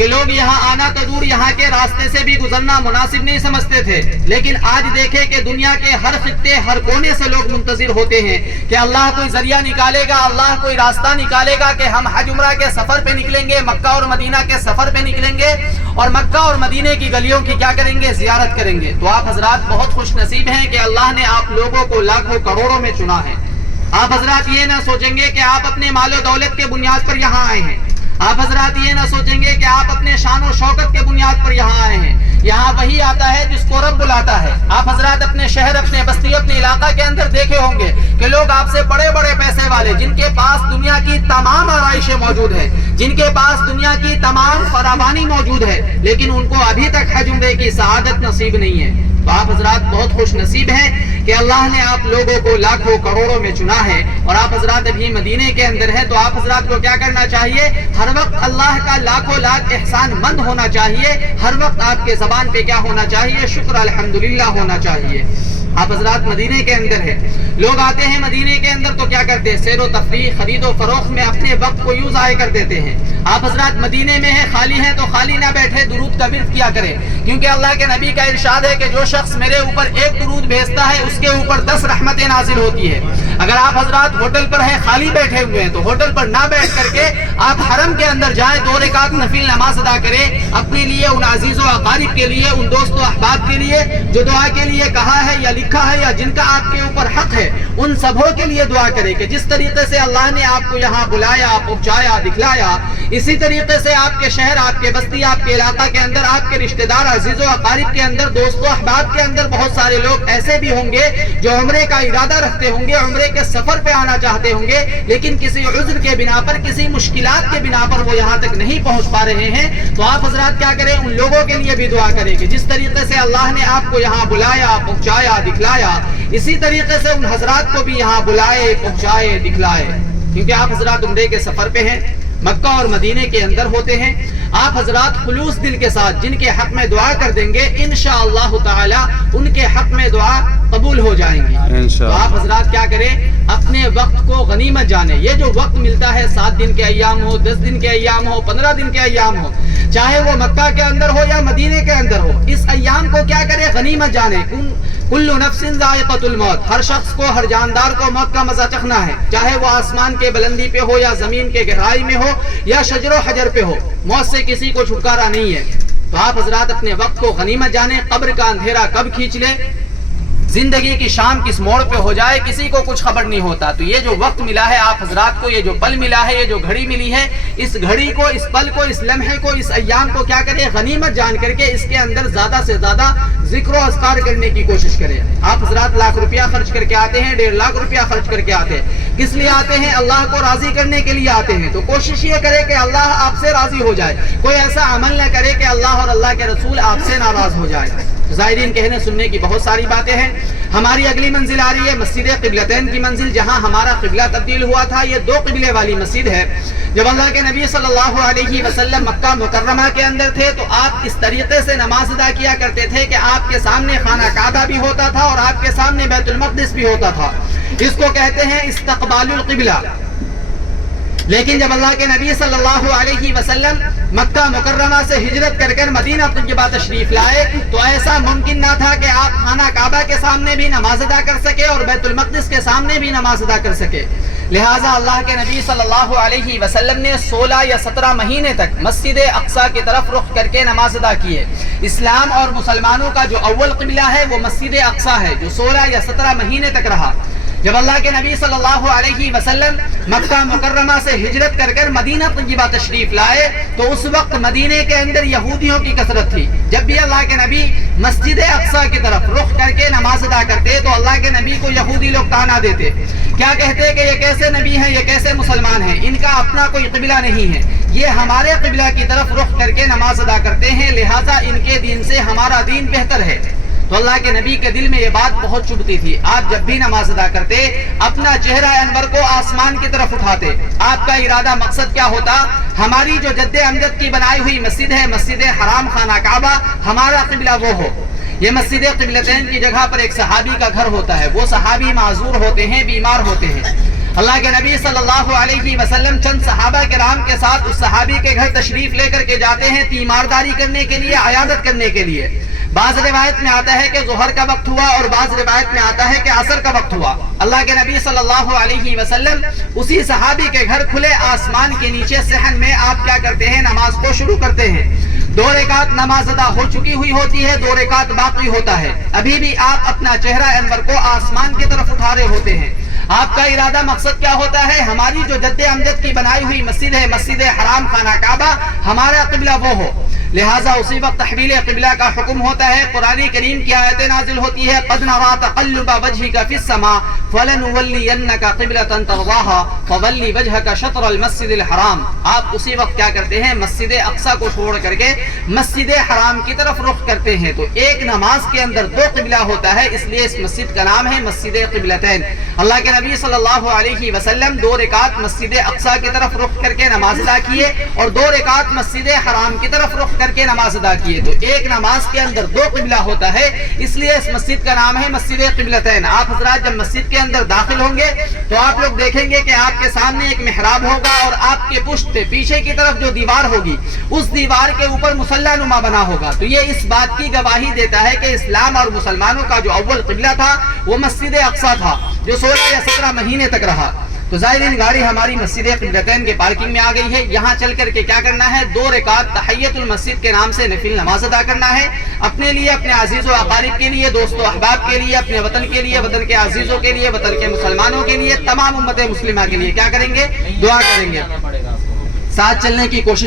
کہ لوگ یہاں آنا تو دور یہاں کے راستے سے بھی گزرنا مناسب نہیں سمجھتے تھے، لیکن آج دیکھیں کہ دنیا کے ہر خطے ہر کونے سے لوگ منتظر ہوتے ہیں کہ اللہ کوئی ذریعہ نکالے گا، اللہ کوئی راستہ نکالے گا کہ ہم حج عمرہ کے سفر پہ نکلیں گے، مکہ اور مدینہ کے سفر پہ نکلیں گے اور مکہ اور مدینہ کی گلیوں کی کیا کریں گے؟ زیارت کریں گے۔ تو آپ حضرات بہت خوش نصیب ہیں کہ اللہ نے آپ لوگوں کو لاکھوں کروڑوں میں چنا ہے۔ آپ حضرات یہ نہ سوچیں گے کہ آپ اپنے مال و دولت کے بنیاد پر یہاں آئے ہیں، آپ حضرات یہ نہ سوچیں گے کہ آپ اپنے شان و شوکت کے بنیاد پر یہاں آئے ہیں۔ یہاں وہی آتا ہے جس کو رب بلاتا ہے۔ آپ حضرات اپنے شہر، اپنے بستی، اپنے علاقہ کے اندر دیکھے ہوں گے کہ لوگ آپ سے بڑے بڑے پیسے والے، جن کے پاس دنیا کی تمام آرائشیں موجود ہیں، جن کے پاس دنیا کی تمام فراوانی موجود ہے، لیکن ان کو ابھی تک حج عمرے کی سعادت نصیب نہیں ہے۔ تو آپ حضرات بہت خوش نصیب ہیں کہ اللہ نے آپ لوگوں کو لاکھوں کروڑوں میں چنا ہے، اور آپ حضرات ابھی مدینے کے اندر ہیں۔ تو آپ حضرات کو کیا کرنا چاہیے؟ ہر وقت اللہ کا لاکھوں لاکھ احسان مند ہونا چاہیے، ہر وقت آپ کے زبان پہ کیا ہونا چاہیے؟ شکر الحمدللہ ہونا چاہیے۔ آپ حضرات مدینے کے اندر ہے، لوگ آتے ہیں مدینے کے اندر تو کیا کرتے ہیں؟ سیر و تفریح، خرید و فروخت میں اپنے وقت کو یوں ضائع کر دیتے ہیں۔ آپ حضرات مدینے میں ہیں، خالی ہیں تو خالی نہ بیٹھے، درود کا ورد کیا کریں، کیونکہ اللہ کے نبی کا ارشاد ہے کہ جو شخص میرے اوپر ایک درود بھیجتا ہے اس کے اوپر 10 رحمتیں نازل ہوتی ہے۔ اگر آپ حضرات ہوٹل پر ہیں، خالی بیٹھے ہوئے ہیں، تو ہوٹل پر نہ بیٹھ کر کے آپ حرم کے اندر جائیں، 2 رکعت نفل نماز ادا کریں، اپنے لیے، ان عزیز و اقارب کے لیے، ان دوست و احباب کے لیے جو دعا کے لیے کہا ہے یا لکھا ہے یا جن کا آپ کے اوپر حق ہے، ان سبوں کے لیے دعا کریں کہ جس طریقے سے اللہ نے آپ کو یہاں بلایا، پہنچایا، دکھلایا، اسی طریقے سے آپ کے شہر، آپ کے بستی، آپ کے علاقہ کے اندر، آپ کے رشتہ دار، عزیز و اقارب کے اندر، دوست و احباب کے اندر بہت سارے لوگ ایسے بھی ہوں گے جو عمرے کا ارادہ رکھتے ہوں گے، عمرے کے سفر پہ آنا چاہتے ہوں گے، لیکن کسی عذر کے بنا پر، کسی مشکلات کے بنا پر وہ یہاں تک نہیں پہنچ پا رہے ہیں۔ تو آپ حضرات کیا کریں؟ ان لوگوں کے لیے بھی دعا کریں کہ جس طریقے سے اللہ نے آپ کو یہاں بلایا، پہنچایا، دکھلایا، اسی طریقے سے ان حضرات کو بھی یہاں بلائے، پہنچائے، دکھلائے، کیونکہ آپ حضرات عمرے کے سفر پہ ہیں، مکہ اور مدینے کے اندر ہوتے ہیں۔ آپ حضرات خلوص دل کے ساتھ جن کے حق میں دعا کر دیں گے، انشاءاللہ تعالی ان کے حق میں دعا قبول ہو جائیں گی۔ تو آپ حضرات کیا کریں؟ اپنے وقت کو غنیمت جانیں۔ یہ جو وقت ملتا ہے، 7 دن کے ایام ہو، 10 دن کے ایام ہو، 15 دن کے ایام ہو، چاہے وہ مکہ کے اندر ہو یا مدینے کے اندر ہو، اس ایام کو کیا کریں؟ غنیمت جانیں۔ کل نفس ذائقۃ الموت، ہر شخص کو، ہر جاندار کو موت کا مزہ چکھنا ہے، چاہے وہ آسمان کے بلندی پہ ہو یا زمین کے گہرائی میں ہو یا شجر و حجر پہ ہو، موت سے کسی کو چھٹکارا نہیں ہے۔ تو آپ حضرات اپنے وقت کو غنیمت جانیں۔ قبر کا اندھیرا کب کھینچ لے، زندگی کی شام کس موڑ پہ ہو جائے، کسی کو کچھ خبر نہیں ہوتا۔ تو یہ جو وقت ملا ہے آپ حضرات کو، یہ جو پل ملا ہے، یہ جو گھڑی ملی ہے، اس گھڑی کو، اس پل کو، اس لمحے کو، اس ایام کو کیا کریں؟ غنیمت جان کر کے اس کے اندر زیادہ سے زیادہ ذکر و اذکار کرنے کی کوشش کریں۔ آپ حضرات لاکھ روپیہ خرچ کر کے آتے ہیں، 1.5 لاکھ روپیہ خرچ کر کے آتے ہیں، کس لیے آتے ہیں؟ اللہ کو راضی کرنے کے لیے آتے ہیں۔ تو کوشش یہ کرے کہ اللہ آپ سے راضی ہو جائے، کوئی ایسا عمل نہ کرے کہ اللہ اور اللہ کے رسول آپ سے ناراض ہو جائے۔ زائرین کہنے سننے کی بہت ساری باتیں ہیں۔ ہماری اگلی منزل آ رہی ہے مسجد قبلتین کی منزل، جہاں ہمارا قبلہ تبدیل ہوا تھا۔ یہ 2 قبلے والی مسجد ہے۔ جب اللہ کے نبی صلی اللہ علیہ وسلم مکہ مکرمہ کے اندر تھے تو آپ اس طریقے سے نماز ادا کیا کرتے تھے کہ آپ کے سامنے خانہ کعبہ بھی ہوتا تھا اور آپ کے سامنے بیت المقدس بھی ہوتا تھا۔ اس کو کہتے ہیں استقبال القبلہ۔ لیکن جب اللہ کے نبی صلی اللہ علیہ وسلم مکہ مکرمہ سے ہجرت کر کر مدینہ طیبہ تشریف لائے تو ایسا ممکن نہ تھا کہ آپ خانہ کعبہ کے سامنے بھی نماز ادا کر سکے اور بیت المقدس کے سامنے بھی نماز ادا کر سکے۔ لہٰذا اللہ کے نبی صلی اللہ علیہ وسلم نے 16 یا 17 مہینے تک مسجد اقصیٰ کی طرف رخ کر کے نماز ادا کی ہے۔ اسلام اور مسلمانوں کا جو اول قبلہ ہے وہ مسجد اقصیٰ ہے، جو 16 یا 17 مہینے تک رہا۔ جب اللہ کے نبی صلی اللہ علیہ وسلم مکہ مکرمہ سے ہجرت کر کر مدینہ طیبہ تشریف لائے تو اس وقت مدینے کے اندر یہودیوں کی کثرت تھی۔ جب بھی اللہ کے نبی مسجد اقصیٰ کی طرف رخ کر کے نماز ادا کرتے تو اللہ کے نبی کو یہودی لوگ طعنہ دیتے، کیا کہتے کہ یہ کیسے نبی ہیں، یہ کیسے مسلمان ہیں، ان کا اپنا کوئی قبلہ نہیں ہے، یہ ہمارے قبلہ کی طرف رخ کر کے نماز ادا کرتے ہیں، لہٰذا ان کے دین سے ہمارا دین بہتر ہے۔ تو اللہ کے نبی کے دل میں یہ بات بہت چبھتی تھی۔ آپ جب بھی نماز ادا کرتے اپنا چہرہ انور کو آسمان کی طرف اٹھاتے، آپ کا ارادہ مقصد کیا ہوتا؟ ہماری جو جد امجد کی بنائی ہوئی مسجد ہے، مسجد حرام خانہ کعبہ، ہمارا قبلہ وہ ہو۔ یہ مسجد قبلتین کی جگہ پر ایک صحابی کا گھر ہوتا ہے، وہ صحابی معذور ہوتے ہیں، بیمار ہوتے ہیں۔ اللہ کے نبی صلی اللہ علیہ وسلم چند صحابہ کرام کے ساتھ اس صحابی کے گھر تشریف لے کر کے جاتے ہیں تیمارداری کرنے کے لیے، عیادت کرنے کے لیے۔ بعض روایت میں آتا ہے کہ ظہر کا وقت ہوا اور بعض روایت میں آتا ہے کہ عصر کا وقت ہوا۔ اللہ کے نبی صلی اللہ علیہ وسلم اسی صحابی کے گھر کھلے آسمان کے نیچے صحن میں آپ کیا کرتے ہیں؟ نماز کو شروع کرتے ہیں۔ 2 رکعت نماز ادا ہو چکی ہوئی ہوتی ہے، 2 رکعت باقی ہوتا ہے۔ ابھی بھی آپ اپنا چہرہ انور کو آسمان کی طرف اٹھا رہے ہوتے ہیں۔ آپ کا ارادہ مقصد کیا ہوتا ہے؟ ہماری جو جد امجد کی بنائی ہوئی مسجد ہے، مسجد حرام خانہ کعبہ، ہمارا قبلہ وہ ہو، لہٰذا اسی وقت تحویل قبلہ کا حکم ہوتا ہے۔ قرآن کریم کی آیت نازل ہوتی ہے، قد نرى تقلب وجهك في السماء فلنولينك قبلة ترضاها فول وجهك شطر المسجد الحرام۔ آپ اسی وقت کیا کرتے ہیں؟ مسجد اقصی کو چھوڑ کر کے مسجد حرام کی طرف رخ کرتے ہیں۔ تو ایک نماز کے اندر 2 قبلہ ہوتا ہے، اس لیے اس مسجد کا نام ہے مسجد قبلتین۔ اللہ کے نبی صلی اللہ علیہ وسلم 2 رکعت مسجد اقصی کی طرف رخ کر کے نماز ادا کیے اور 2 رکعت مسجد حرام کی طرف رخ کر کے نماز ادا کیے۔ تو ایک نماز کے اندر 2 قبلہ ہوتا ہے، اس لیے اس مسجد کا نام ہے مسجد قبلتین۔ آپ حضرات جب مسجد کے اندر داخل ہوں گے تو آپ لوگ دیکھیں گے کہ آپ کے سامنے ایک محراب ہوگا اور آپ کے پشت پہ پیچھے کی طرف جو دیوار ہوگی اس دیوار کے اوپر مصلی نما بنا ہوگا۔ تو یہ اس بات کی گواہی دیتا ہے کہ اسلام اور مسلمانوں کا جو اول قبلہ تھا وہ مسجد اقصی تھا، جو 16 یا 17 مہینے تک رہا۔ تو زائرین گاڑی ہماری مسجد قبلتین کے پارکنگ میں آ گئی ہے۔ یہاں چل کر کے کیا کرنا ہے؟ 2 رکعت تحیت المسجد کے نام سے نفل نماز ادا کرنا ہے، اپنے لیے، اپنے عزیز و اقارب کے لیے، دوست و احباب کے لیے، اپنے وطن کے لیے، وطن کے عزیزوں کے لیے، وطن کے مسلمانوں کے لیے، تمام امت مسلمہ کے لیے کیا کریں گے؟ دعا کریں گے، ساتھ چلنے کی کوشش